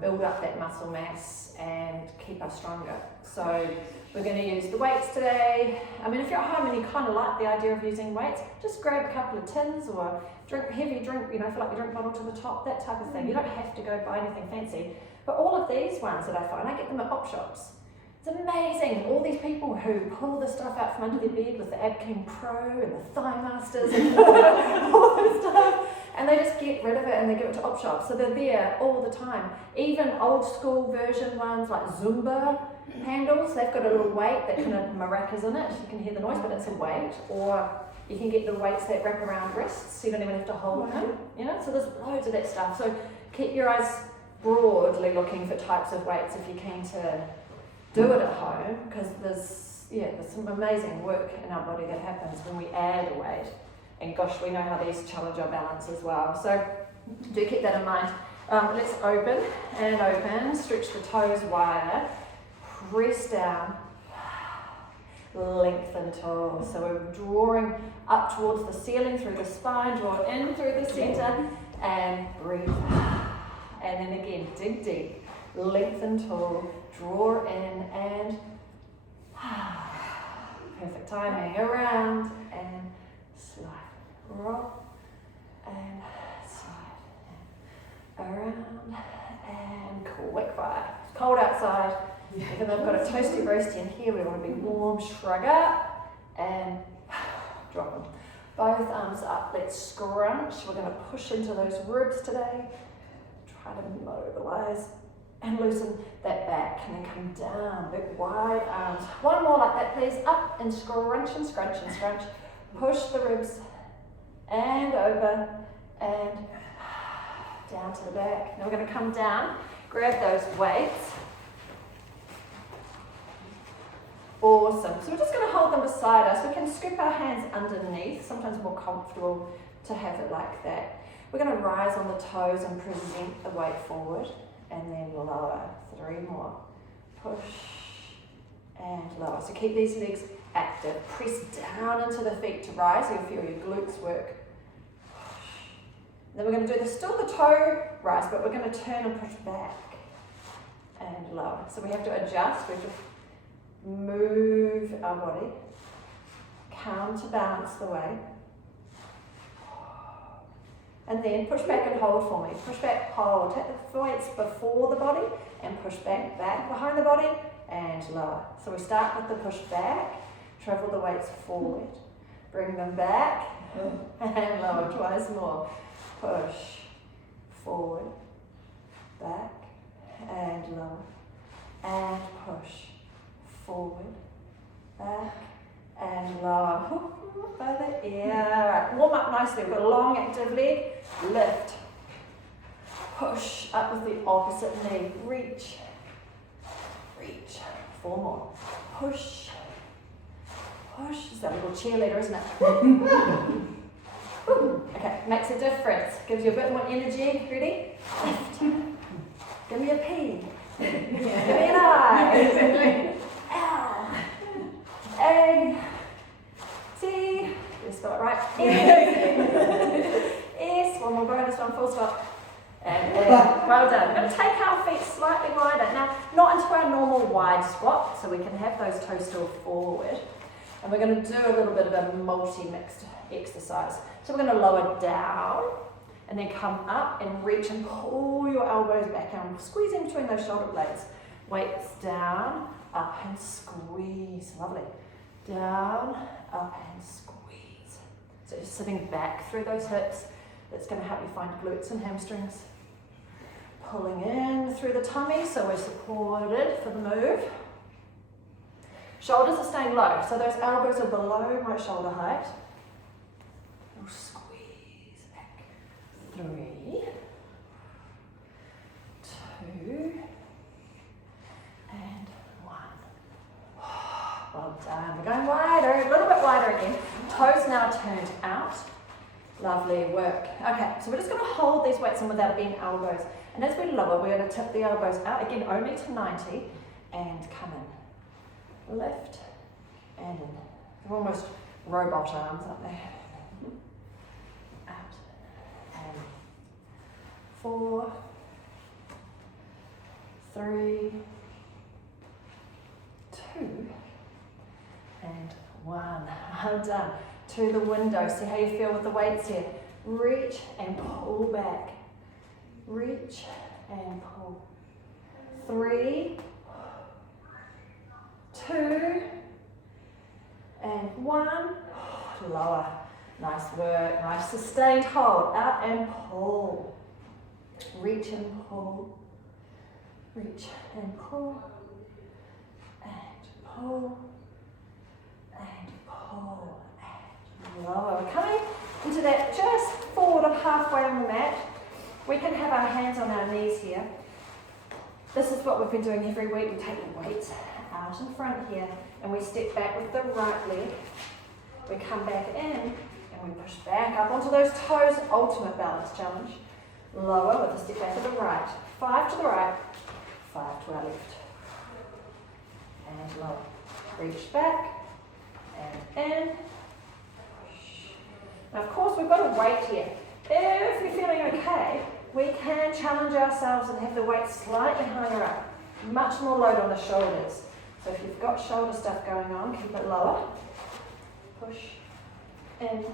build up that muscle mass and keep us stronger. So we're going to use the weights today. I mean, if you're at home and you kind of like the idea of using weights, just grab a couple of tins or heavy drink, you know, fill up your drink bottle to the top, that type of thing. You don't have to go buy anything fancy. But all of these ones that I find, I get them at op shops. It's amazing. All these people who pull the stuff out from under their bed with the Ab King Pro and the Thigh Masters and all this stuff. And they just get rid of it and they give it to op shops. So they're there all the time. Even old school version ones like Zumba handles, they've got a little weight that kind of maracas in it. You can hear the noise, but it's a weight. Or you can get the weights that wrap around wrists, so you don't even have to hold them. You know, so there's loads of that stuff. So keep your eyes broadly looking for types of weights if you're keen to do it at home, because there's some amazing work in our body that happens when we add a weight. And gosh, we know how these challenge our balance as well. So do keep that in mind. Let's open and open, stretch the toes wider, press down, lengthen tall. So we're drawing up towards the ceiling through the spine, draw in through the center, and breathe. And then again, dig deep, lengthen tall, draw in, and perfect timing, around and slide. Roll and slide, around and quick fire. It's cold outside, even though I've got a toasty roasty in here, we want to be warm. Shrug up and drop them. Both arms up, let's scrunch. We're going to push into those ribs today. Try to mobilize and loosen that back, and then come down, big wide arms. One more like that please, up and scrunch and scrunch and scrunch. Push the ribs and over and down to the back. Now we're going to come down, grab those weights. Awesome. So we're just going to hold them beside us. We can scoop our hands underneath, sometimes more comfortable to have it like that. We're going to rise on the toes and present the weight forward, and then lower. 3 more. Push and lower. So keep these legs active. Press down into the feet to rise. You'll feel your glutes work. Then we're going to do still the toe rise, but we're going to turn and push back and lower. So we have to adjust. We have to move our body, counterbalance the weight. And then push back and hold for me. Push back, hold. Take the weights before the body and push back behind the body and lower. So we start with the push back, travel the weights forward, bring them back and lower. Twice more. Push forward, back and lower, and push forward, back and lower. By the ear. Right. Warm up nicely. We've got a long active leg. Lift. Push up with the opposite knee. Reach. Reach. 4 more. Push. Push. It's that little cheerleader, isn't it? Okay, makes a difference. Gives you a bit more energy. Ready? Lift. Give me a P. Give me an I. L. A. T. Let's start right. S. S. One more bonus, one full stop. And well done. We're going to take our feet slightly wider. Now, not into our normal wide squat, so we can have those toes still forward. And we're going to do a little bit of a multi-mixed exercise. So we're going to lower down and then come up and reach and pull your elbows back and squeeze in between those shoulder blades. Weights down, up and squeeze. Lovely. Down, up and squeeze. So just sitting back through those hips. That's going to help you find glutes and hamstrings. Pulling in through the tummy so we're supported for the move. Shoulders are staying low, so those elbows are below my shoulder height. We'll squeeze back. 3, 2, and 1. Well done. We're going wider, a little bit wider again. Toes now turned out. Lovely work. Okay, so we're just going to hold these weights in without bending elbows. And as we lower, we're going to tip the elbows out, again, only to 90, and come in. Lift, and in. They're almost robot arms, aren't they? Out, and 4, 3, 2, and 1. Well done. To the window. See how you feel with the weights here. Reach and pull back. Reach and pull. 3, 2, and 1. Lower. Nice work. Nice sustained hold. Up and pull. Reach and pull. Reach and pull. And pull. And pull. And lower. We're coming into that just forward of halfway on the mat. We can have our hands on our knees here. This is what we've been doing every week. We take the weights out in front here and we step back with the right leg. We come back in and we push back up onto those toes. Ultimate balance challenge. Lower with a step back to the right. 5 to the right, 5 to our left. And lower. Reach back and in. Now of course we've got a weight here. If you're feeling okay, we can challenge ourselves and have the weight slightly higher up. Much more load on the shoulders. So if you've got shoulder stuff going on, keep it lower. Push in.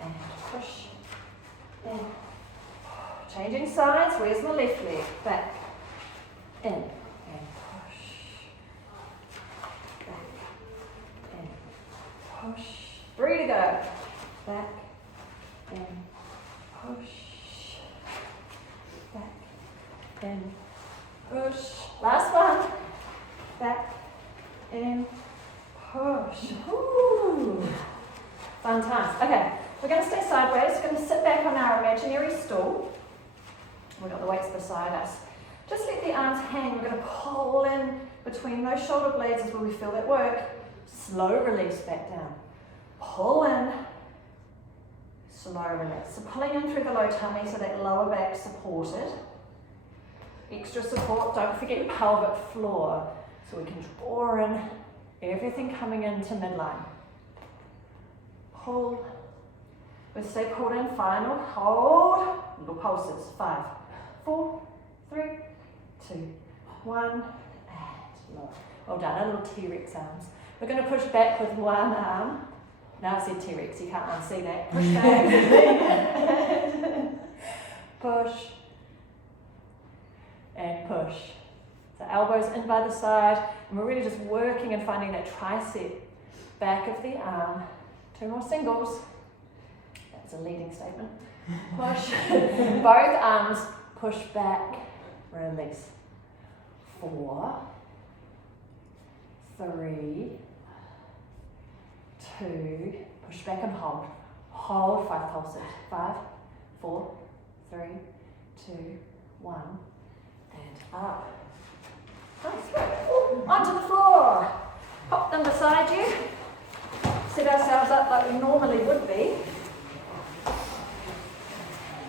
And push in. Changing sides. Where's my left leg? Back. In. And push. Back. In. Push. 3 to go. Back. In. Push. Back. In. Push. Last one. Back. In. Push. Ooh. Fun times. Okay, we're going to stay sideways. We're going to sit back on our imaginary stool. We've got the weights beside us. Just let the arms hang. We're going to pull in between those shoulder blades is where we feel that work. Slow release back down. Pull in. Slow release. So pulling in through the low tummy so that lower back supported. Extra support. Don't forget pelvic floor. So we can draw in everything coming into midline. Pull. We stay pulled in. Final. Hold. Little pulses. 5, 4, 3, 2, 1. And lower. Well done. A little T-Rex arms. We're going to push back with one arm. Now I said T-Rex. You can't unsee that. Push back. Push. And push. So elbows in by the side. And we're really just working and finding that tricep back of the arm. 2 more singles. That's a leading statement. Push. Both arms push back. Release. 4, 3, 2. Push back and hold. Hold 5 pulses. 5, 4, 3, 2, 1. And up. Nice. Onto the floor. Pop them beside you. Set ourselves up like we normally would be.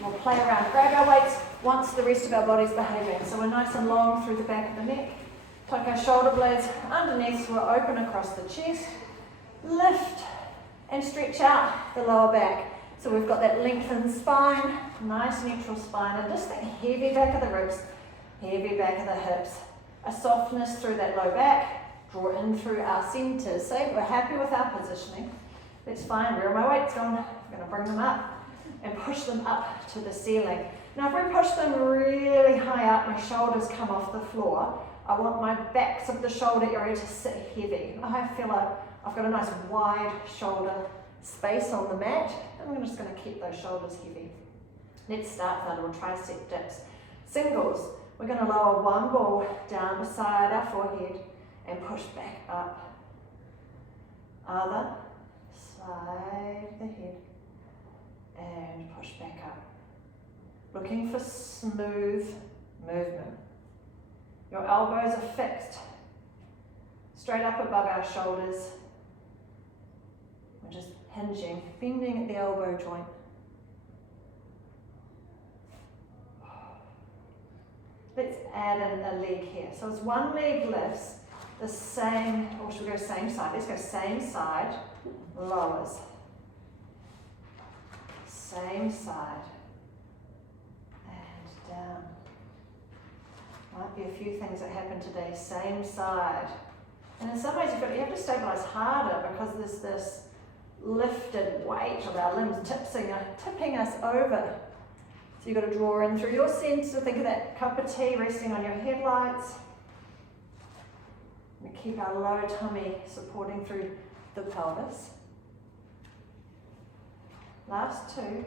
We'll play around. Grab our weights once the rest of our body's behaving. So we're nice and long through the back of the neck. Tuck our shoulder blades underneath so we're open across the chest. Lift and stretch out the lower back. So we've got that lengthened spine, nice neutral spine, and just think heavy back of the ribs, heavy back of the hips. A softness through that low back, draw in through our centers. So we're happy with our positioning. That's fine. Where are my weights gone? I'm going to bring them up and push them up to the ceiling. Now if we push them really high up, my shoulders come off the floor. I want my backs of the shoulder area to sit heavy. I feel like I've got a nice wide shoulder space on the mat. And I'm just going to keep those shoulders heavy. Let's start with our little tricep dips. Singles. We're going to lower one ball down beside our forehead and push back up. Other, slide the head and push back up. Looking for smooth movement. Your elbows are fixed, straight up above our shoulders. We're just hinging, bending at the elbow joint. Let's add in a leg here. So as one leg lifts, the same, or should we go same side? Let's go same side, lowers. Same side. And down. Might be a few things that happen today, same side. And in some ways you have to stabilise harder because there's this lifted weight of our limbs tipping us over. So you've got to draw in through your centre. Think of that cup of tea resting on your headlights. And keep our low tummy supporting through the pelvis. Last two.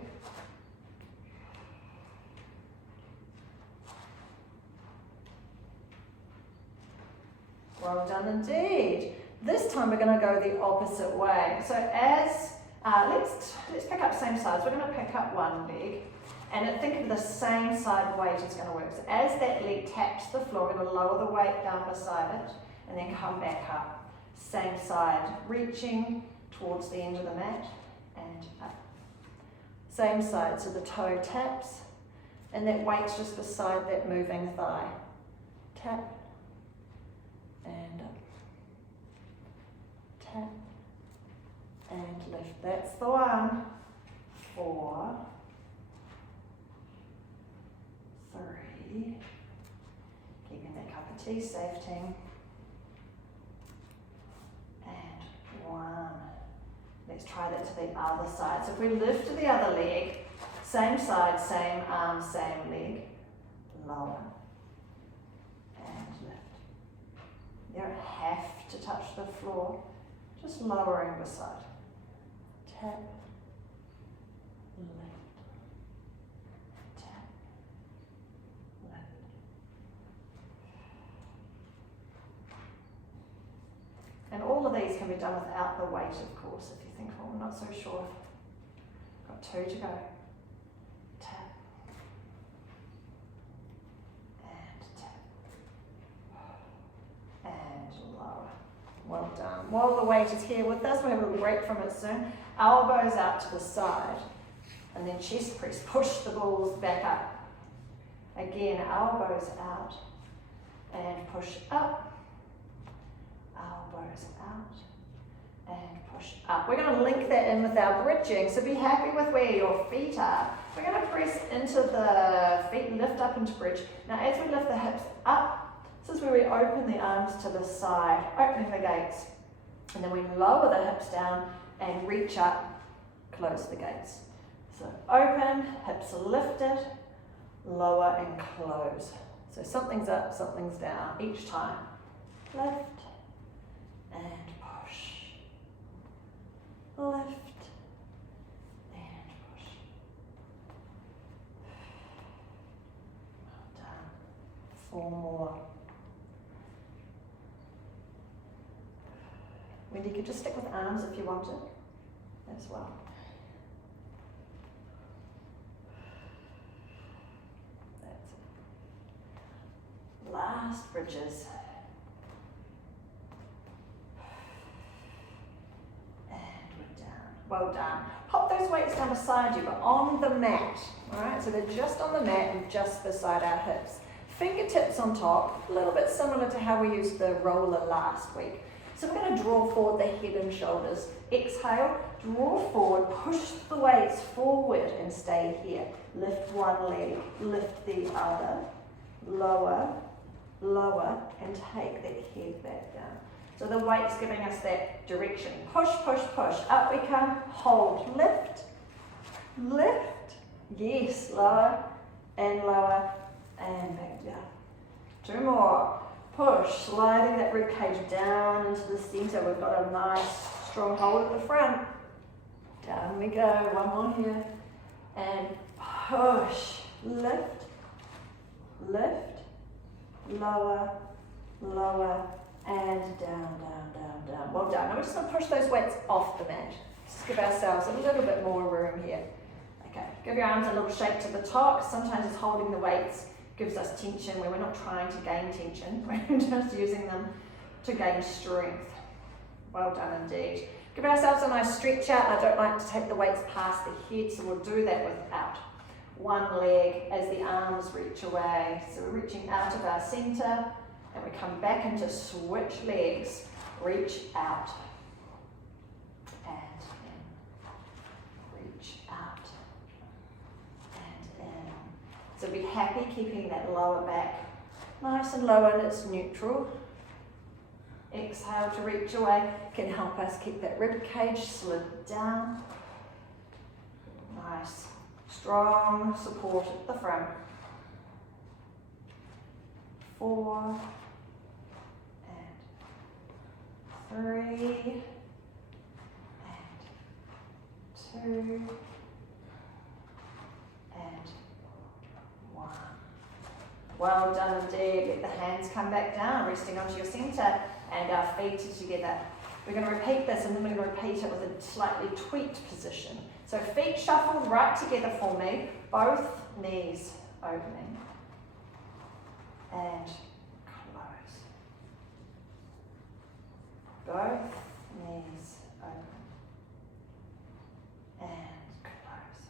Well done indeed. This time we're going to go the opposite way. So as, let's pick up same sides. We're going to pick up one leg and think of the same side weight is going to work. So as that leg taps the floor, we're going to lower the weight down beside it and then come back up. Same side, reaching towards the end of the mat and up. Same side, so the toe taps and that weight's just beside that moving thigh. Tap and up. Tap and lift. That's the one. 4, 3. Keeping that cup of tea safe, team. And 1. Let's try that to the other side. So if we lift to the other leg, same side, same arm, same leg, lower and lift. You don't have to touch the floor, just lowering beside. Tap, lift, tap, lift. And all of these can be done without the weight, of course, if you think, oh, I'm not so sure. Got 2 to go. Tap. And tap. And lower. Well done. While the weight is here with us, we'll have a little break from it soon. Elbows out to the side. And then chest press. Push the balls back up. Again, elbows out. And push up. Elbows out and push up. We're going to link that in with our bridging, so be happy with where your feet are. We're going to press into the feet, lift up into bridge. Now as we lift the hips up, this is where we open the arms to the side, opening the gates. And then we lower the hips down and reach up, close the gates. So open, hips lifted, lower and close. So something's up, something's down each time. Lift. And push, lift, and push. Well done. 4 more. Wendy, you could just stick with arms if you wanted as well. That's it. Last bridges. Well done. Pop those weights down beside you, but on the mat. Alright, so they're just on the mat and just beside our hips. Fingertips on top, a little bit similar to how we used the roller last week. So we're going to draw forward the head and shoulders. Exhale, draw forward, push the weights forward and stay here. Lift one leg, lift the other, lower, lower, and take that head back down. So the weight's giving us that direction. Push, push, push. Up we come. Hold. Lift. Lift. Yes. Lower and lower and back down. 2 more. Push. Sliding that rib cage down into the centre. We've got a nice strong hold at the front. Down we go. 1 more here. And push. Lift. Lift. Lower. Lower. And down, down, down, down. Well done. Now we're just going to push those weights off the mat. Just give ourselves a little bit more room here. Okay, give your arms a little shake to the top. Sometimes it's holding the weights gives us tension where we're not trying to gain tension. We're just using them to gain strength. Well done indeed. Give ourselves a nice stretch out. I don't like to take the weights past the head, so we'll do that without one leg as the arms reach away. So we're reaching out of our centre. And we come back into switch legs, reach out, and in, reach out, and in. So be happy keeping that lower back Nice and low and it's neutral. Exhale to reach away can help us keep that rib cage slid down. Nice, strong support at the front. 4 and 3 and 2 and 1. Well done indeed. Let the hands come back down, resting onto your centre, and our feet are together. We're going to repeat this, and then we're going to repeat it with a slightly tweaked position. So feet shuffled right together for me, both knees opening and close. Both knees open and close.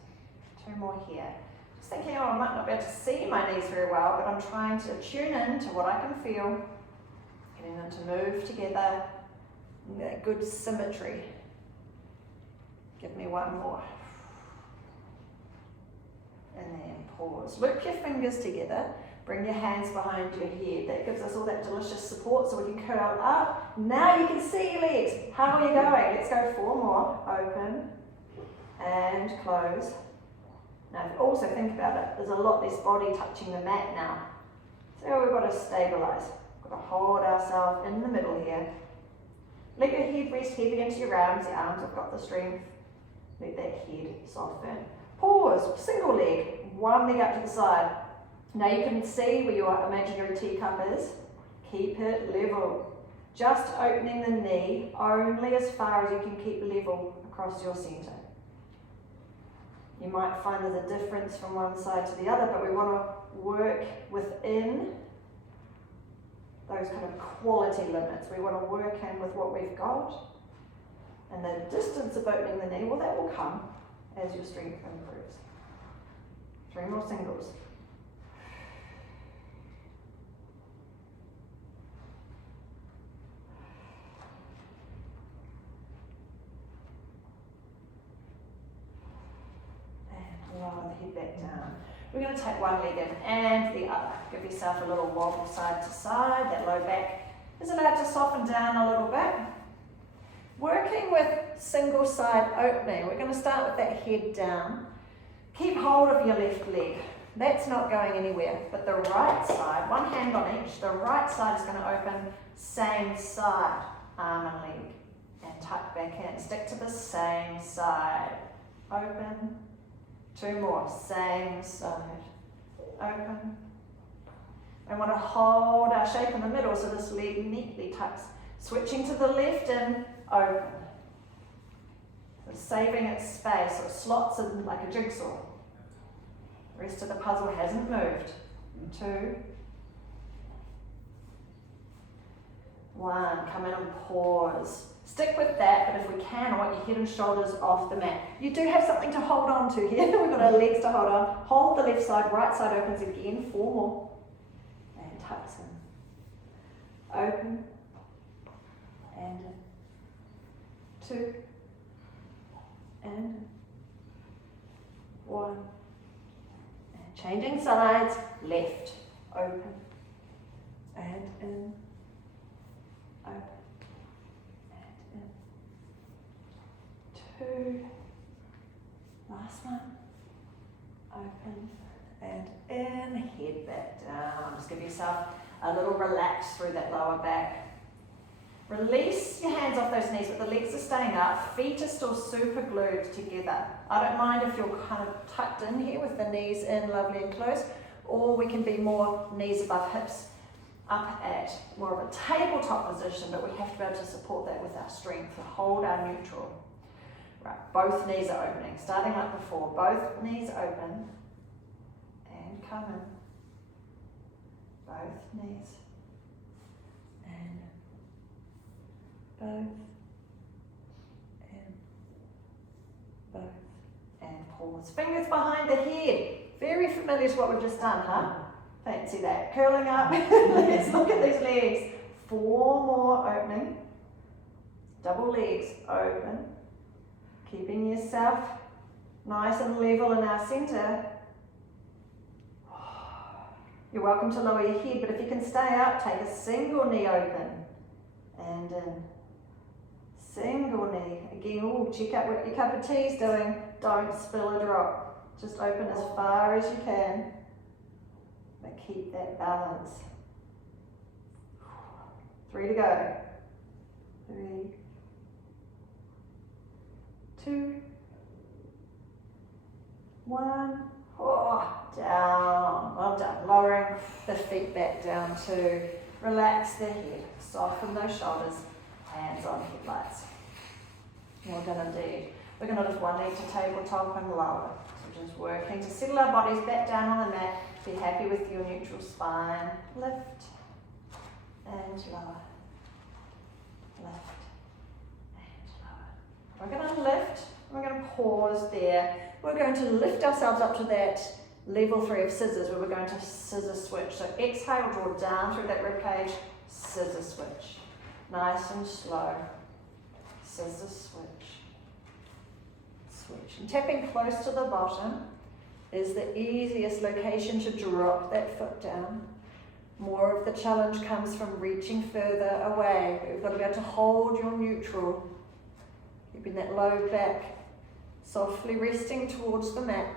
2 more here. Just thinking, oh, I might not be able to see my knees very well, but I'm trying to tune in to what I can feel, getting them to move together, that good symmetry. Give me 1 more. And then pause. Loop your fingers together. Bring your hands behind your head. That gives us all that delicious support so we can curl up. Now you can see your legs. How are you going? Let's go 4 more. Open and close. Now also think about it. There's a lot less body touching the mat now. So we've got to stabilise. We've got to hold ourselves in the middle here. Let your head rest heavy into your arms. The arms have got the strength. Let that head soften. Pause. Single leg. 1 leg up to the side. Now you can see where your imaginary teacup is. Keep it level. Just opening the knee only as far as you can keep level across your centre. You might find there's a difference from one side to the other, but we want to work within those kind of quality limits. We want to work in with what we've got. And the distance of opening the knee, well, that will come as your strength improves. 3 more singles. And lower the head back down. We're going to take 1 leg in and the other. Give yourself a little wobble side to side. That low back is allowed to soften down a little bit. Working with single side opening, we're going to start with that head down. Keep hold of your left leg. That's not going anywhere, but the right side, 1 hand on each, the right side is going to open same side, arm and leg, and tuck back in. Stick to the same side. Open. 2 more, same side. Open. We want to hold our shape in the middle so this leg neatly tucks. Switching to the left and open. So saving its space, so it slots in like a jigsaw. The rest of the puzzle hasn't moved. 2. 1, come in and pause. Stick with that, but if we can, I want your head and shoulders off the mat. You do have something to hold on to here. We've got our legs to hold on. Hold the left side, right side opens again. 4 more. And tucks in. Open. And 2. And 1. And changing sides. Left. Open. And in. Open. 2, last one, open and in, head back down. Just give yourself a little relax through that lower back. Release your hands off those knees, but the legs are staying up, feet are still super glued together. I don't mind if you're kind of tucked in here with the knees in lovely and close, or we can be more knees above hips, up at more of a tabletop position, but we have to be able to support that with our strength, to hold our neutral. Right, both knees are opening, starting like before, both knees open, and come in, both knees, and both, and pause. Fingers behind the head, very familiar to what we've just done, huh? Fancy that, curling up, let's look at these legs, 4 more opening, double legs open, keeping yourself nice and level in our centre. You're welcome to lower your head, but if you can stay up, take a single knee open and in. Single knee. Again, check out what your cup of tea is doing. Don't spill a drop. Just open as far as you can, but keep that balance. 3 to go. 3, 2, 1. Down. Well done. Lowering the feet back down to relax the head. Soften those shoulders. Hands on headlights. Well done indeed. We're going to lift one leg to tabletop and lower. So just working to settle our bodies back down on the mat. Be happy with your neutral spine. Lift and lower. Lift and lower. We're going to lift. We're going to pause there. We're going to lift ourselves up to that level 3 of scissors where we're going to scissor switch. So exhale, draw down through that rib cage, scissor switch. Nice and slow. Scissor switch. Switch. And tapping close to the bottom is the easiest location to drop that foot down. More of the challenge comes from reaching further away. But you've got to be able to hold your neutral. Keeping that low back. Softly resting towards the mat.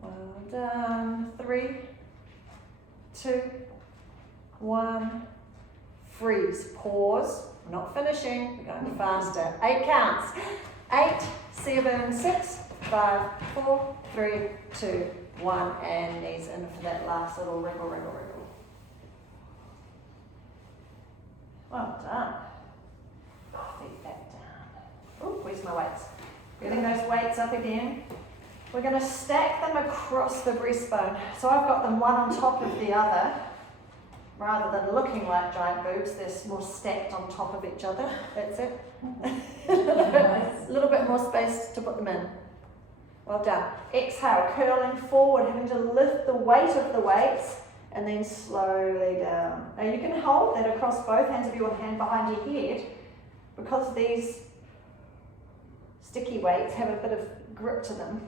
Well done. 3, 2, 1. Freeze. Pause. We're not finishing. We're going faster. 8 counts. 8, 7, 6, 5, 4, 3, 2, 1. And knees in for that last little wriggle, wriggle, wriggle. Well done. Feet back down. Oh, where's my weights? Getting those weights up again. We're going to stack them across the breastbone. So I've got them one on top of the other. Rather than looking like giant boobs, they're more stacked on top of each other. That's it. A little bit more space to put them in. Well done. Exhale, curling forward, having to lift the weight of the weights and then slowly down. Now you can hold that across both hands if you want, hand behind your head, because these sticky weights have a bit of grip to them,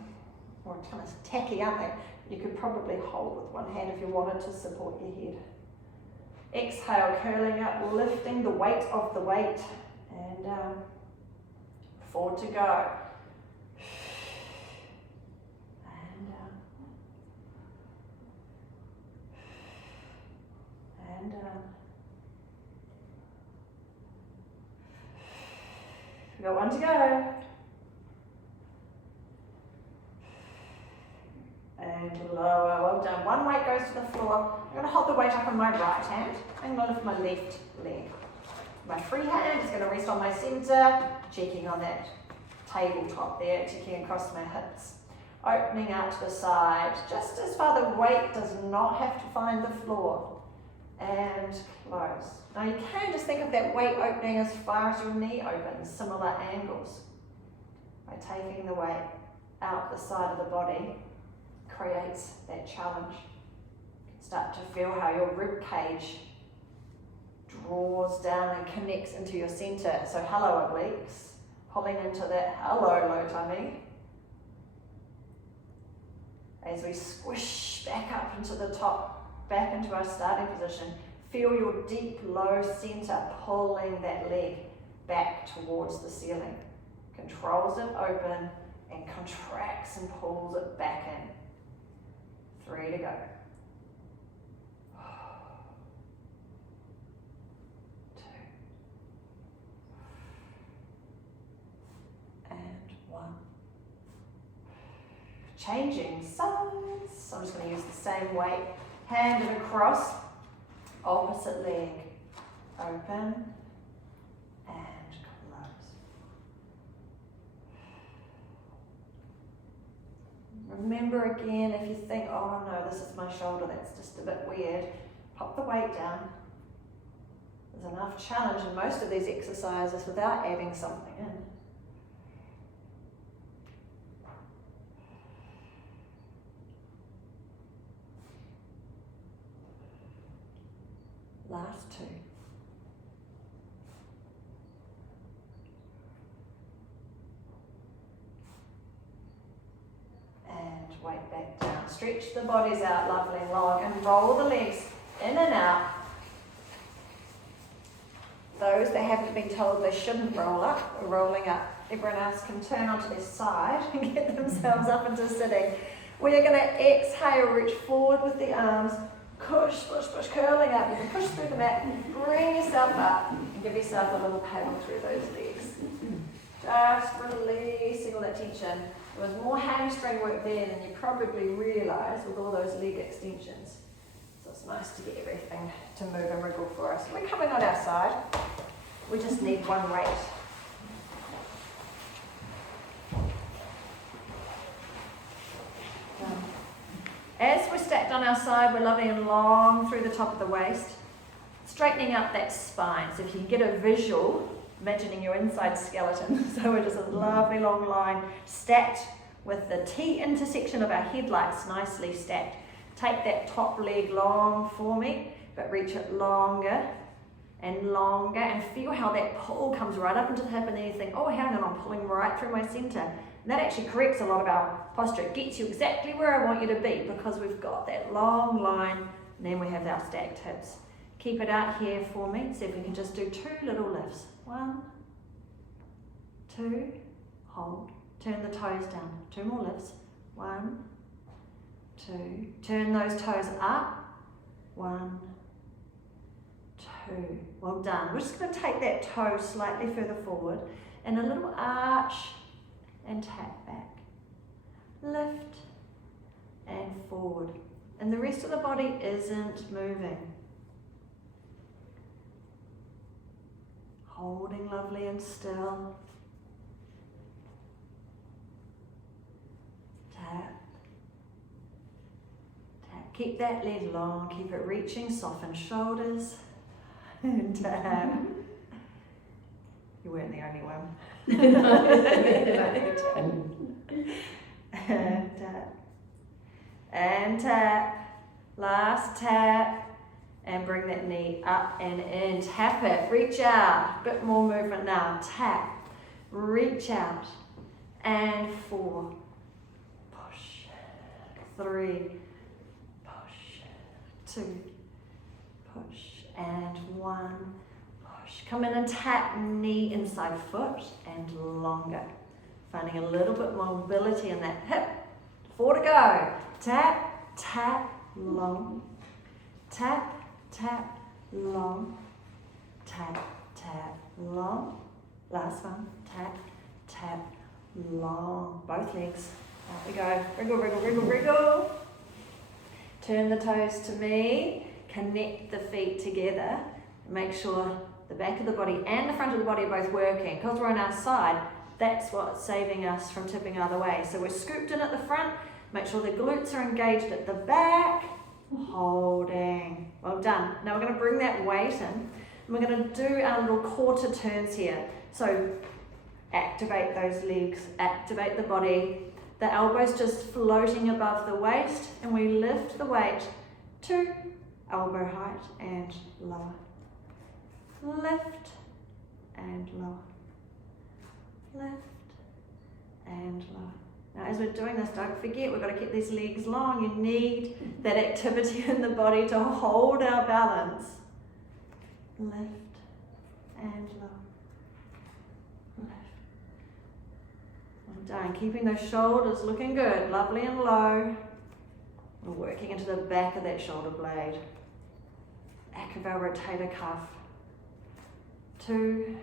or kind of tacky, aren't they? You could probably hold with one hand if you wanted to support your head. Exhale, curling up, lifting the weight of the weight, and 4 to go. And we've got 1 to go. And lower, well done. One weight goes to the floor. I'm going to hold the weight up on my right hand. I'm going to lift my left leg. My free hand is going to rest on my center, checking on that tabletop there, checking across my hips. Opening out to the side, just as far the weight does not have to find the floor. And close. Now you can just think of that weight opening as far as your knee opens, similar angles. By taking the weight out the side of the body, creates that challenge. You can start to feel how your rib cage draws down and connects into your center. So hello obliques, pulling into that hello low tummy. As we squish back up into the top, back into our starting position, feel your deep low center pulling that leg back towards the ceiling. Controls it open and contracts and pulls it back in. 3 to go. Changing sides. So I'm just going to use the same weight, hand it across, opposite leg, open and close. Remember again, if you think, oh no, this is my shoulder, that's just a bit weird, pop the weight down. There's enough challenge in most of these exercises without adding something in. Last 2. And weight back down. Stretch the bodies out lovely and long and roll the legs in and out. Those that haven't been told they shouldn't roll up are rolling up. Everyone else can turn onto their side and get themselves up into sitting. We are going to exhale, reach forward with the arms, push, push, push, curling up. You can push through the mat, bring yourself up and give yourself a little paddle through those legs. Just releasing all that tension. There was more hamstring work there than you probably realise with all those leg extensions. So it's nice to get everything to move and wriggle for us. We're coming on our side. We just need one weight. As we're stacked on our side, we're lovely and long through the top of the waist, straightening out that spine. So if you can get a visual, imagining your inside skeleton. So we're just a lovely long line stacked with the T intersection of our headlights nicely stacked. Take that top leg long for me, but reach it longer and feel how that pull comes right up into the hip, and then you think, oh, hang on, I'm pulling right through my center. And that actually corrects a lot of our posture. It gets you exactly where I want you to be because we've got that long line and then we have our stacked hips. Keep it out here for me. See if we can just do 2 little lifts. 1, 2, hold. Turn the toes down. 2 more lifts. 1, 2. Turn those toes up. 1, 2. Well done. We're just going to take that toe slightly further forward and a little arch and tap back. Lift and forward. And the rest of the body isn't moving. Holding lovely and still. Tap. Tap. Keep that leg long. Keep it reaching. Soften shoulders. And tap. You weren't the only one. And tap. And tap. Last tap. And bring that knee up and in. Tap it. Reach out. Bit more movement now. Tap. Reach out. And 4. Push. 3. Push. 2. Push. And 1. Push. Come in and tap knee inside foot and longer. Finding a little bit more mobility in that hip. 4 to go. Tap, tap, long. Tap, tap, long. Tap, tap, long. Last one. Tap, tap, long. Both legs. Out we go. Wriggle, wriggle, wriggle, wriggle. Turn the toes to me. Connect the feet together. Make sure the back of the body and the front of the body are both working. Because we're on our side, that's what's saving us from tipping either way. So we're scooped in at the front. Make sure the glutes are engaged at the back. Holding. Well done. Now we're going to bring that weight in. And we're going to do our little quarter turns here. So activate those legs. Activate the body. The elbows just floating above the waist. And we lift the weight to elbow height and lower. Lift and lower. Lift and lower. Now as we're doing this, don't forget we've got to keep these legs long. You need that activity in the body to hold our balance. Lift and lower. Lift. Well done. Keeping those shoulders looking good, lovely and low. We're working into the back of that shoulder blade. Back of our rotator cuff. 2,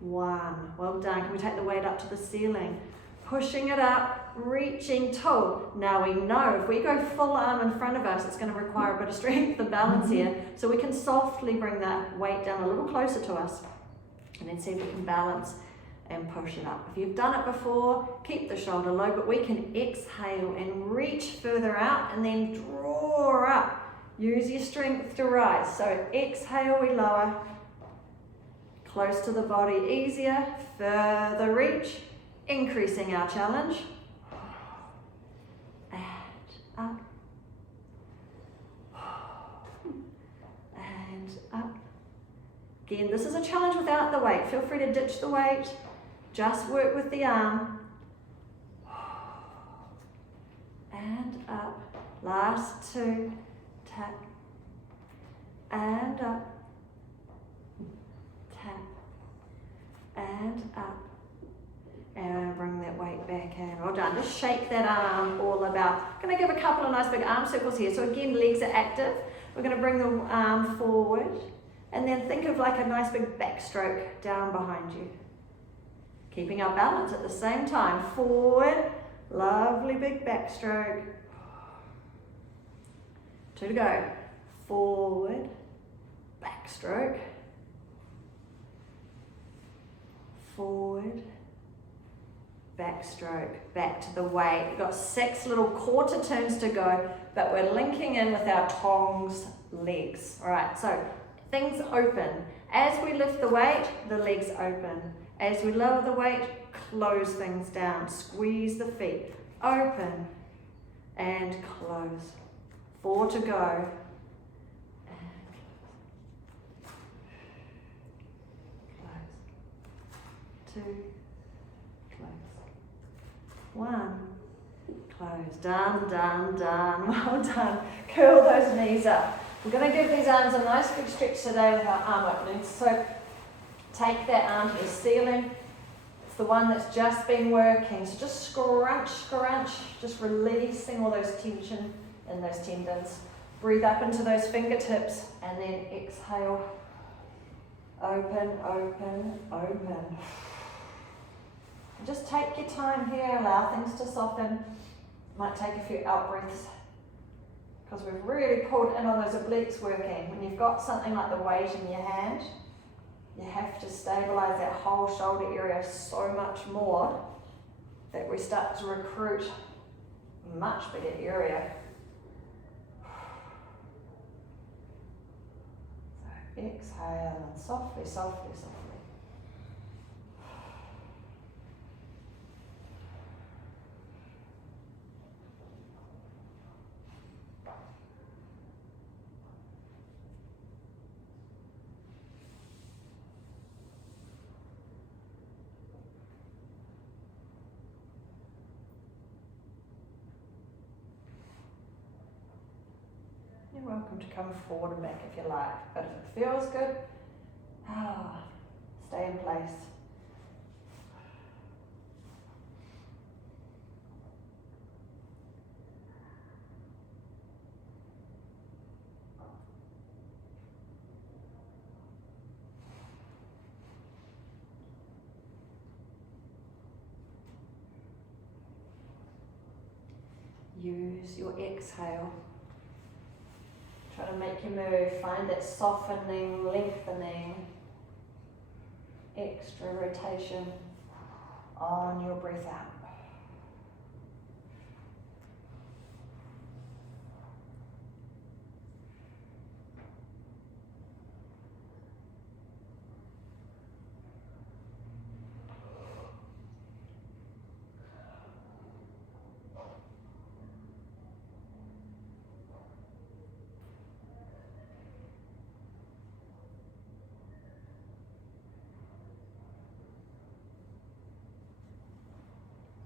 1. Well done. Can we take the weight up to the ceiling? Pushing it up, reaching tall. Now we know if we go full arm in front of us, it's going to require a bit of strength and balance here. So we can softly bring that weight down a little closer to us and then see if we can balance and push it up. If you've done it before, keep the shoulder low, but we can exhale and reach further out and then draw up. Use your strength to rise. So exhale, we lower. Close to the body, easier. Further reach, increasing our challenge. And up. And up. Again, this is a challenge without the weight. Feel free to ditch the weight. Just work with the arm. up. Last two, tap, and up, tap, and up. And bring that weight back in. Well done. Just shake that arm all about. I'm going to give a couple of nice big arm circles here. So again, legs are active. We're going to bring the arm forward. And then think of like a nice big backstroke down behind you. Keeping our balance at the same time. Forward. Lovely big backstroke. 2 to go. Forward. Backstroke. Forward. Backstroke, back to the weight. We've got 6 little quarter turns to go, but we're linking in with our tongs legs. All right, so things open. As we lift the weight, the legs open. As we lower the weight, close things down. Squeeze the feet. Open and close. 4 to go. And close. 2. 1, close, done, done, done, well done. Curl those knees up. We're going to give these arms a nice big stretch today with our arm openings. So take that arm to the ceiling. It's the one that's just been working. So just scrunch, scrunch, just releasing all those tension in those tendons. Breathe up into those fingertips and then exhale. Open, open, open. Just take your time here, allow things to soften. Might take a few out breaths because we've really pulled in on those obliques working. When you've got something like the weight in your hand, you have to stabilize that whole shoulder area so much more that we start to recruit a much bigger area. So exhale and softly, softly, softly. You're welcome to come forward and back if you like, but if it feels good, stay in place. Use your exhale. Try to make your move, find that softening, lengthening, extra rotation on your breath out.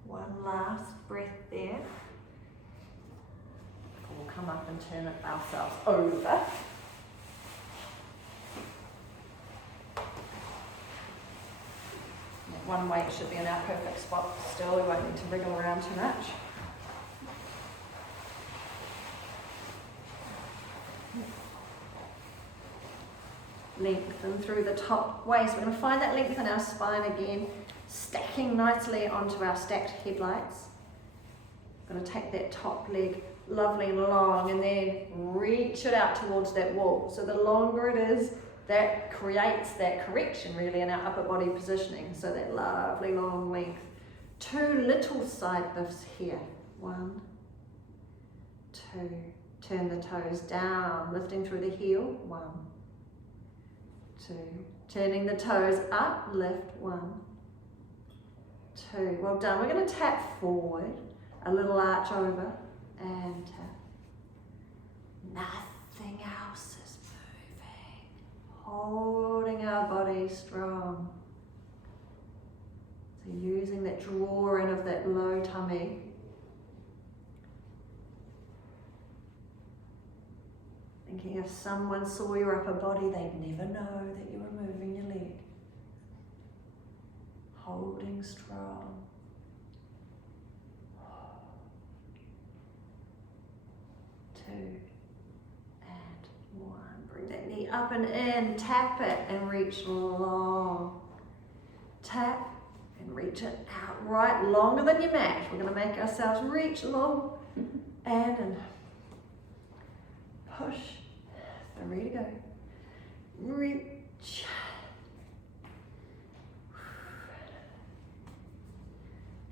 One last breath there. We'll come up and turn ourselves over. That one weight should be in our perfect spot still. We won't need to wriggle around too much. Lengthen through the top waist. We're going to find that length in our spine again, stacking nicely onto our stacked headlights. Going to take that top leg lovely and long and then reach it out towards that wall. So the longer it is, that creates that correction really in our upper body positioning. So that lovely long length. 2 little side lifts here. 1, 2. Turn the toes down, lifting through the heel. 1, 2. Turning the toes up, lift. 1, 2. Well done. We're going to tap forward, a little arch over, and tap. Nothing else is moving. Holding our body strong. So using that draw in of that low tummy. Thinking if someone saw your upper body, they'd never know that you were moving your leg. Holding strong. 2 and 1. Bring that knee up and in. Tap it and reach long. Tap and reach it out right, longer than your mat. We're going to make ourselves reach long and in. Push. 3 to go. Reach.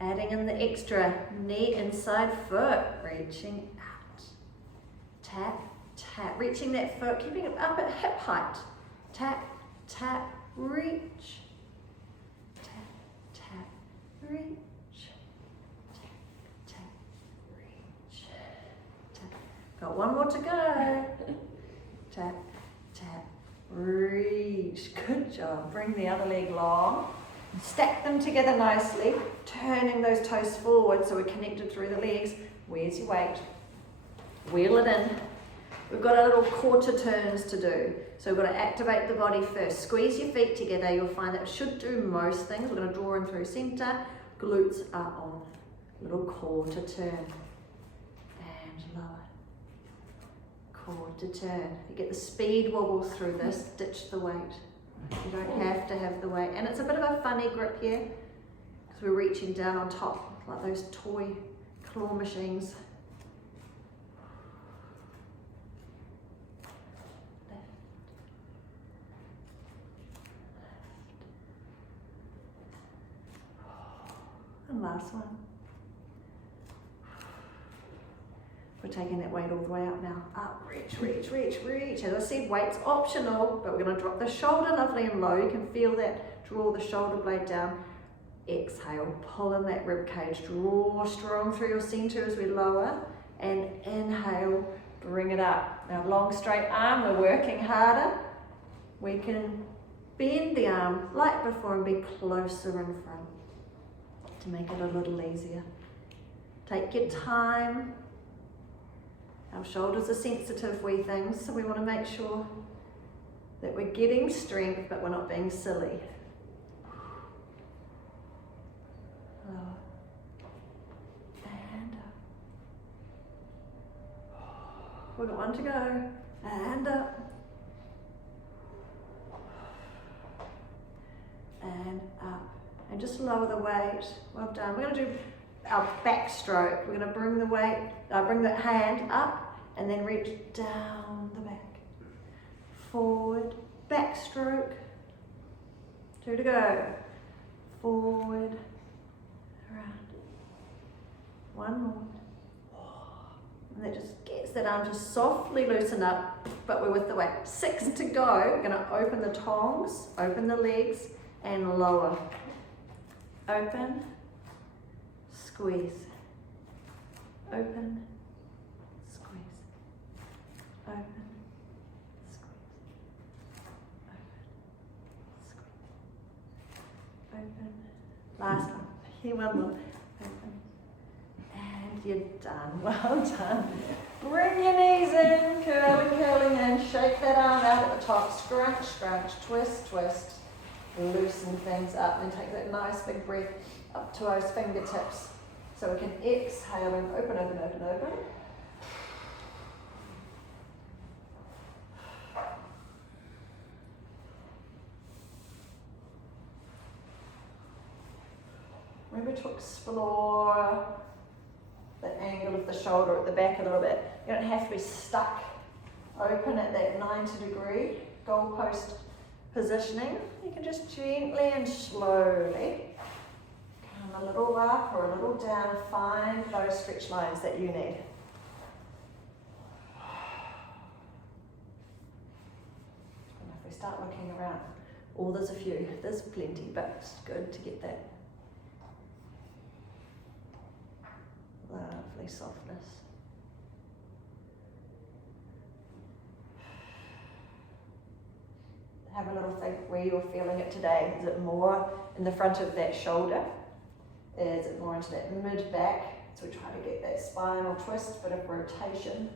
Adding in the extra knee inside foot, reaching out. Tap, tap, reaching that foot, keeping it up at hip height. Tap, tap, reach. Tap, tap, reach. Tap, tap, reach. Tap. Got one more to go. Tap, tap, reach. Good job. Bring the other leg long. Stack them together nicely, turning those toes forward so we're connected through the legs. Where's your weight? Wheel it in. We've got our little quarter turns to do. So we've got to activate the body first. Squeeze your feet together. You'll find that should do most things. We're going to draw in through center. Glutes are on. Little quarter turn. And lower. Quarter turn. You get the speed wobbles through this. Ditch the weight. You don't have to have the weight. And it's a bit of a funny grip here because we're reaching down on top like those toy claw machines. Left. And last one. We're taking that weight all the way up now. Up, reach, reach, reach, reach. As I said, weight's optional, but we're going to drop the shoulder lovely and low. You can feel that. Draw the shoulder blade down. Exhale, pull in that rib cage. Draw strong through your center as we lower. And inhale, bring it up. Now, long straight arm, we're working harder. We can bend the arm like before and be closer in front to make it a little easier. Take your time. Our shoulders are sensitive wee things, so we want to make sure that we're getting strength, but we're not being silly. Lower. And up. We've got one to go. And up. And up. And just lower the weight. Well done. We're going to do our back stroke. We're going to bring the weight, bring the hand up and then reach down the back. Forward, back stroke. 2 to go. Forward, around. One more. And that just gets that arm to softly loosen up, but we're with the weight. 6 to go. We're going to open the tongs, open the legs, and lower. Open. Squeeze. Open. Squeeze. Open. Squeeze. Open. Squeeze. Open. Last one. Here, one more. Open. And you're done. Well done. Bring your knees in. Curling in. Shake that arm out at the top. Scrunch, scrunch. Twist, twist. Loosen things up and take that nice big breath up to those fingertips. So we can exhale and open, open, open, open. Remember to explore the angle of the shoulder at the back a little bit. You don't have to be stuck open at that 90-degree goalpost positioning. You can just gently and slowly come a little up or a little down. Find those stretch lines that you need. And if we start looking around, oh, there's a few. There's plenty, but it's good to get that lovely softness. Have a little think where you're feeling it today. Is it more in the front of that shoulder? Is it more into that mid-back? So we try to get that spinal twist, bit of rotation.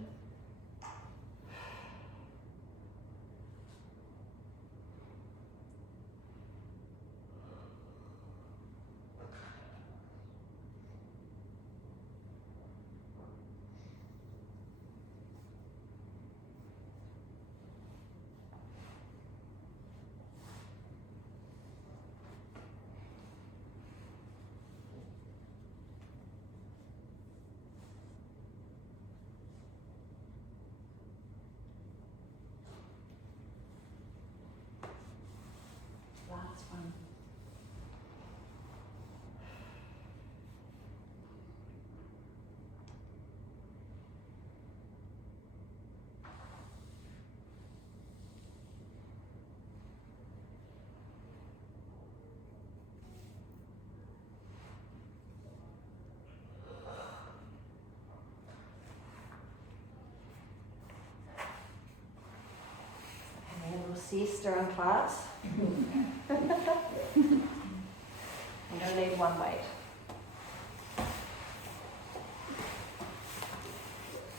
siesta in class. I'm going to need one weight.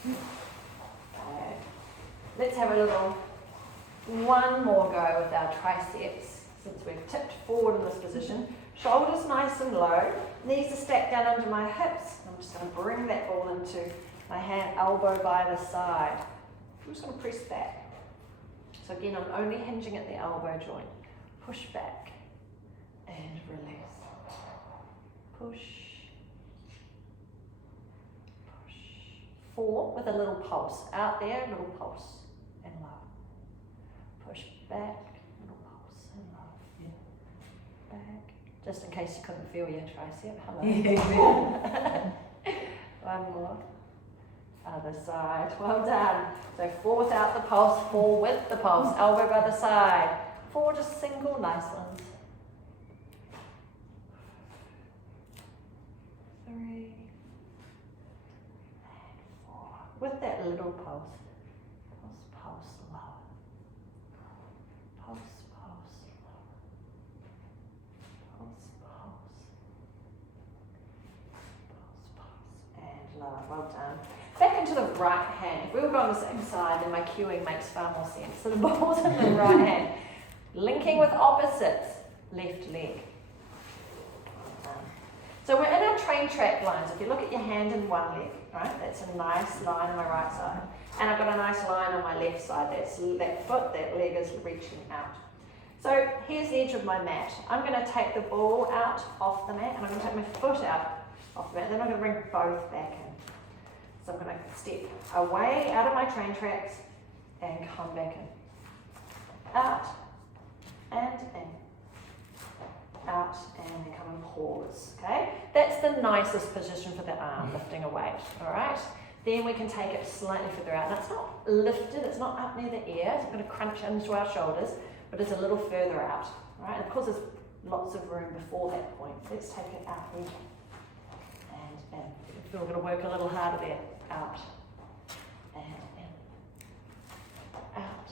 Okay. Let's have a little, one more go with our triceps, since we've tipped forward in this position. Shoulders nice and low, knees are stacked down under my hips. I'm just going to bring that ball into my hand, elbow by the side. I'm just going to press back. So again, I'm only hinging at the elbow joint. Push back and release. Push. Push. 4 with a little pulse. Out there, little pulse and low. Push back, little pulse and low. Yeah. Back. Just in case you couldn't feel your tricep. Hello. One more. Other side. Well done. So 4 without the pulse, 4 with the pulse. Elbow by the side. 4 just single nice ones. 3 and 4. With that little pulse. Pulse, pulse, low. Pulse, pulse, low. Pulse, pulse. Pulse, pulse. And low. Well done. Back into the right hand. If we were going the same side, then my cueing makes far more sense. So the ball's in the right hand. Linking with opposites. Left leg. So we're in our train track lines. If you look at your hand in one leg, right, that's a nice line on my right side. And I've got a nice line on my left side. That's that foot, that leg is reaching out. So here's the edge of my mat. I'm going to take the ball out off the mat, and I'm going to take my foot out off the mat. Then I'm going to bring both back in. So I'm going to step away out of my train tracks and come back in. Out and in. Out and then come and pause. Okay? That's the nicest position for the arm, lifting a weight. Alright? Then we can take it slightly further out. Now it's not lifted, it's not up near the ear, it's going to crunch into our shoulders, but it's a little further out. Alright? And of course there's lots of room before that point. Let's take it out here. And in. We're going to work a little harder there. Out and in. Out.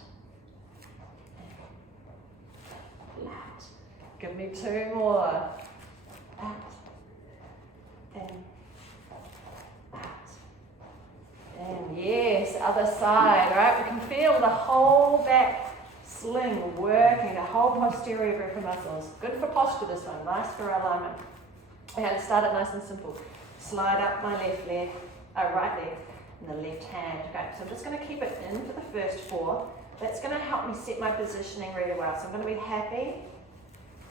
In. Flat. Give me 2 more. Out. In. Out. In. Yes, other side. Right? We can feel the whole back sling working, the whole posterior group of muscles. Good for posture this one. Nice for alignment. Okay, start it nice and simple. Slide up my left leg, right leg, and the left hand. Okay, so I'm just going to keep it in for the first 4. That's going to help me set my positioning really well. So I'm going to be happy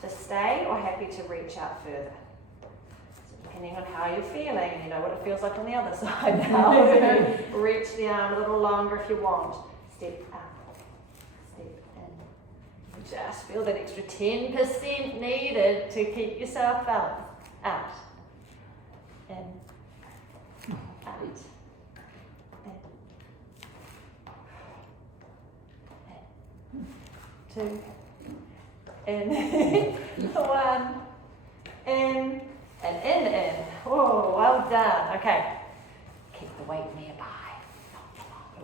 to stay or happy to reach out further. So depending on how you're feeling, you know what it feels like on the other side now. Reach the arm a little longer if you want. Step up, step in. Just feel that extra 10% needed to keep yourself balanced. Out. In, out, in, 2, in, 1, in, and in. Oh, well done. Okay, keep the weight nearby.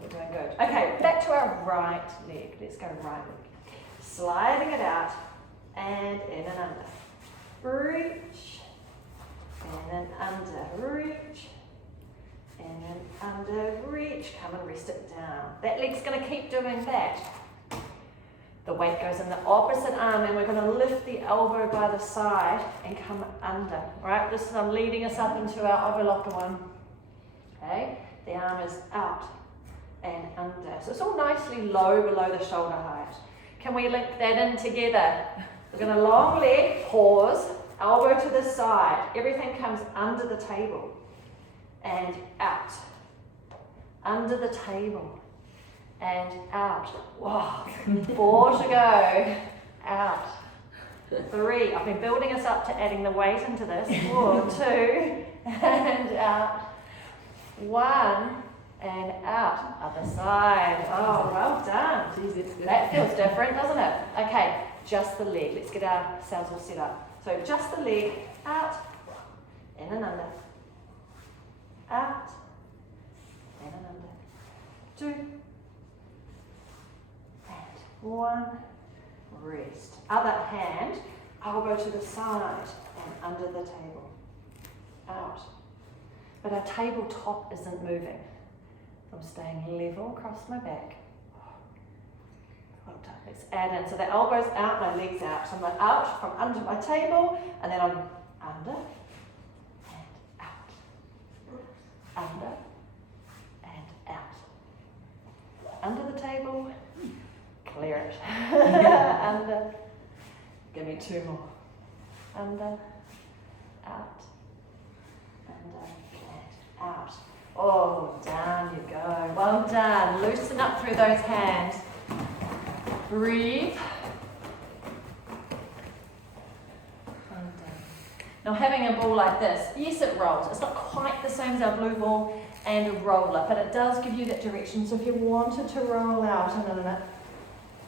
We're doing good. Okay, back to our right leg. Let's go right leg. Sliding it out, and in and under. Reach. And then under, reach, and then under, reach, come and rest it down. That leg's going to keep doing that. The weight goes in the opposite arm, and we're going to lift the elbow by the side and come under. Right, this is, I'm leading us up into our overlocker one. Okay, the arm is out and under. So it's all nicely low below the shoulder height. Can we link that in together? We're going to long leg, pause. Elbow to the side, everything comes under the table and out, under the table and out. Wow, 4 to go, out, 3. I've been building us up to adding the weight into this. 4, 2 and out, 1 and out, other side. Oh, well done. That feels different, doesn't it? Okay, just the leg. Let's get ourselves all set up. So just the leg, out, in and under, out, in and under, 2, and 1, rest. Other hand, elbow to the side and under the table. Out. But our tabletop isn't moving. I'm staying level across my back. Well done. Let's add in. So the elbows out, my legs out. So I'm out from under my table, and then I'm under and out. Under and out. Under the table, clear it. Under. Give me two more. Under, out, under, and out. Oh, down you go. Well done. Loosen up through those hands. Breathe. Well done. Now having a ball like this, yes it rolls. It's not quite the same as our blue ball and a roller, but it does give you that direction. So if you wanted to roll out in a minute,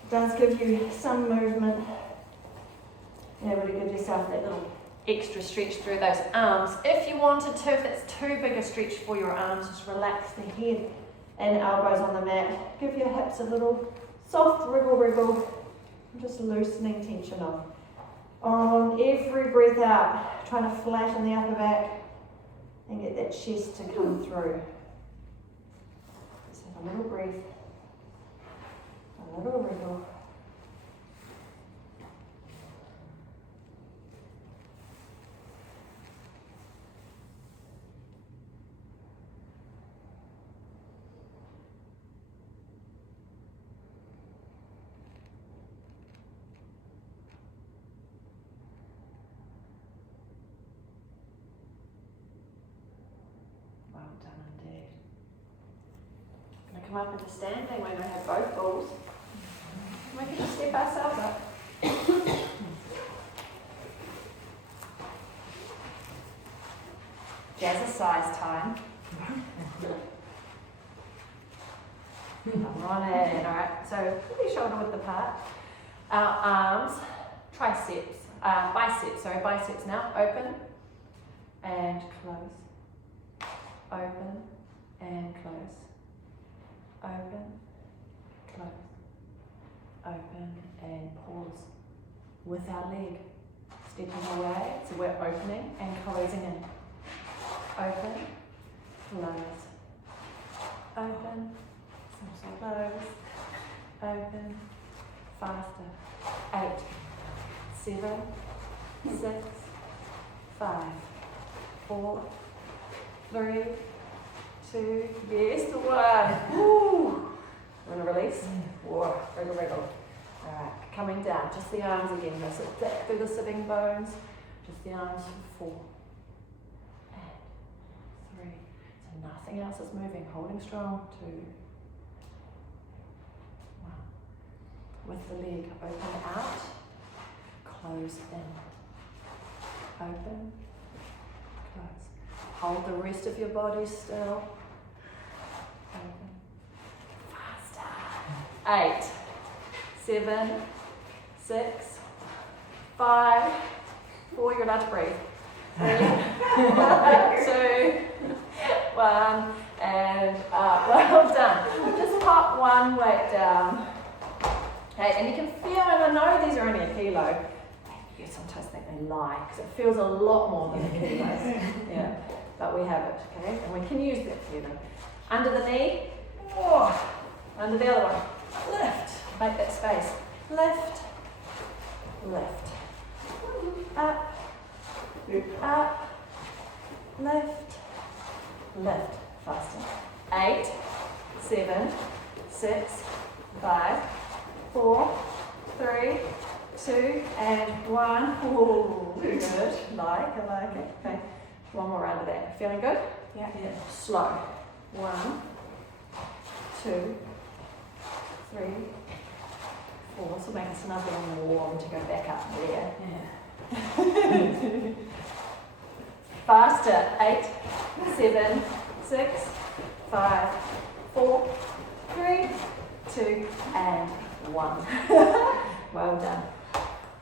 it does give you some movement. You're able to give yourself that little extra stretch through those arms. If you wanted to, if it's too big a stretch for your arms, just relax the head and elbows on the mat. Give your hips a little soft wriggle. Just loosening tension off. On every breath out, trying to flatten the upper back and get that chest to come through. Just have a little breath, a little wriggle. Come up into standing. We're going to have both balls. We can just step ourselves up. Jazzercise time. Come on in. Alright, so put your shoulder width apart. Our arms, biceps now. Open and close. Open and close. Open, close, open and pause with our leg. Stepping away, so we're opening and closing in. Open, close, open, close, open, faster. 8, 7, 6, 5, 4, 3, 2, yes, 1. Woo. Want to release? Whoa, wriggle. Alright, coming down, just the arms again. So back through the sitting bones, just the arms for 4 and 3. So nothing else is moving, holding strong. 2, 1. With the leg, open out, close in. Open, close. Hold the rest of your body still. Faster. 8, 7, 6, 5, 4. You're allowed to breathe. 3, 2, 1, and up. Well done. Just pop one weight down. Okay, and you can feel, and I know these are only a kilo. You sometimes think they lie because it feels a lot more than a kilo. Yeah. But we have it, okay? And we can use that together. Under the knee, under the other one, lift, make that space. Lift, lift, up, up, lift, lift, faster. 8, 7, 6, 5, 4, 3, 2, and 1. Ooh, good. I like it. Okay. One more round of that. Feeling good? Yeah. Slow. 1, 2, 3, 4. So make us another one warm to go back up there. Yeah. Faster. 8, 7, 6, 5, 4, 3, 2, and 1. Well done.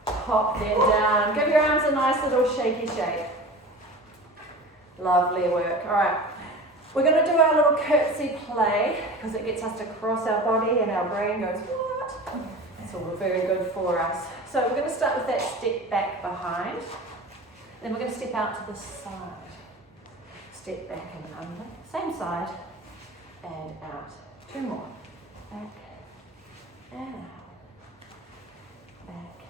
Pop them down. Give your arms a nice little shaky shake. Lovely work. All right. We're going to do our little curtsy play because it gets us to cross our body and our brain goes, what? It's all very good for us. So we're going to start with that step back behind. Then we're going to step out to the side. Step back and under. Same side. And out. 2 more. Back and out. Back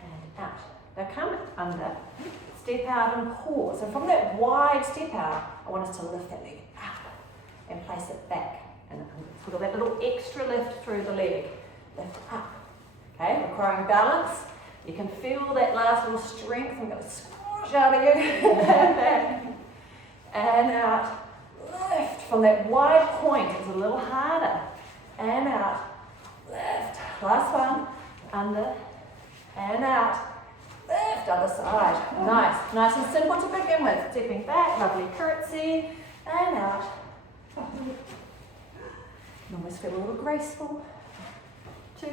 and out. Now come under. Step out and pause. And from that wide step out, I want us to lift that leg up and place it back. And put that little extra lift through the leg. Lift up. Okay, requiring balance. You can feel that last little strength. I'm going to squash out of you. And out. Lift from that wide point. It's a little harder. And out. Lift. Last one. Under. And out. Lift. Other side. Nice. Nice and simple to begin with. Stepping back. Lovely curtsy. And out. You almost feel a little graceful. 2.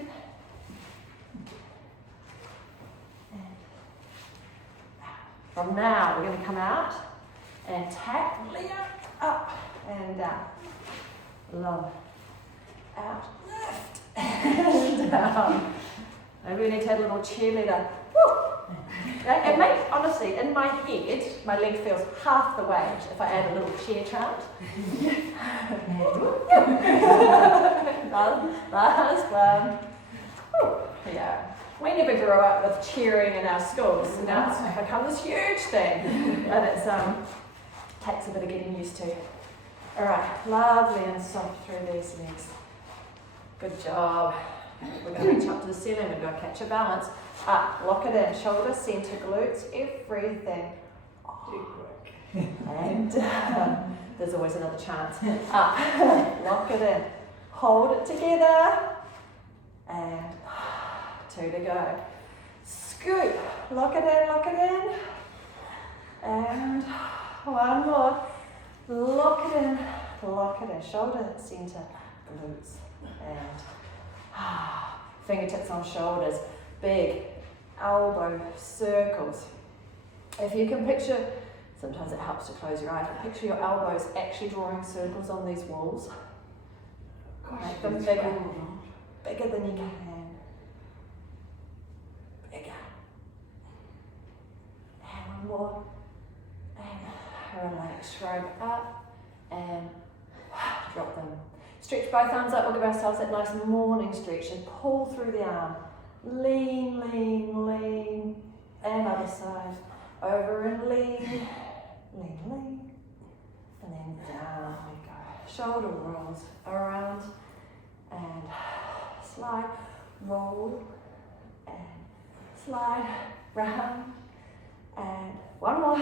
And out. From now, we're going to come out and tap, lift, up and down. Low. Out, lift, and down. Maybe we need to have a little cheerleader. Woo! It makes, honestly, in my head, my leg feels half the weight if I add a little cheer chant. Last one. Yeah. We never grew up with cheering in our schools, so now it's become this huge thing. And it takes a bit of getting used to. Alright, lovely and soft through these legs. Good job. We're going to reach up to the ceiling, we're going to catch a balance. Up, lock it in, shoulder, centre, glutes, everything. And there's always another chance. Up, lock it in. Hold it together. And 2 to go. Scoop, lock it in. And 1 more. Lock it in. Shoulder, centre, glutes. And fingertips on shoulders. Big elbow circles. If you can picture, sometimes it helps to close your eyes, but picture your elbows actually drawing circles on these walls. Make them bigger than you can. Bigger. And 1 more. And relax. Shrug up and drop them. Stretch both arms up. We'll give ourselves that nice morning stretch and pull through the arm. Lean. And other side. Over and lean. And then down we go. Shoulder rolls around and slide, roll and slide, round and 1 more.